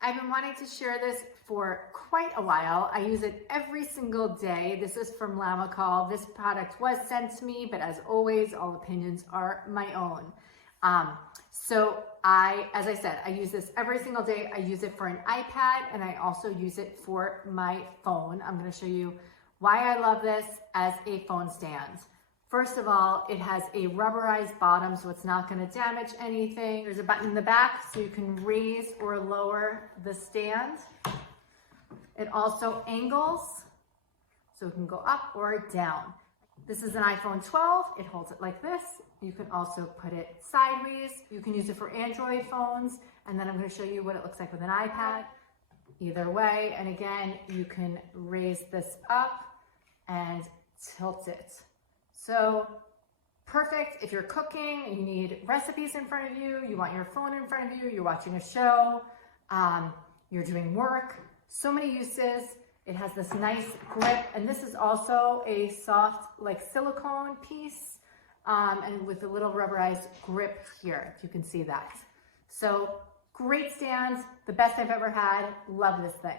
I've been wanting to share this for quite a while. I use it every single day. This is from Lamicall. This product was sent to me, but as always, all opinions are my own. As I said, I use this every single day. I use it for an iPad and I also use it for my phone. I'm going to show you why I love this as a phone stand. First of all, it has a rubberized bottom, so it's not going to damage anything. There's a button in the back so you can raise or lower the stand. It also angles, so it can go up or down. This is an iPhone 12. It holds it like this. You can also put it sideways. You can use it for Android phones, and then I'm going to show you what it looks like with an iPad. Either way, and again, you can raise this up and tilt it. So perfect if you're cooking, you need recipes in front of you, you want your phone in front of you, you're watching a show, you're doing work. So many uses. It has this nice grip, and this is also a soft like silicone piece, and with a little rubberized grip here, if you can see that. So great stand, the best I've ever had. Love this thing.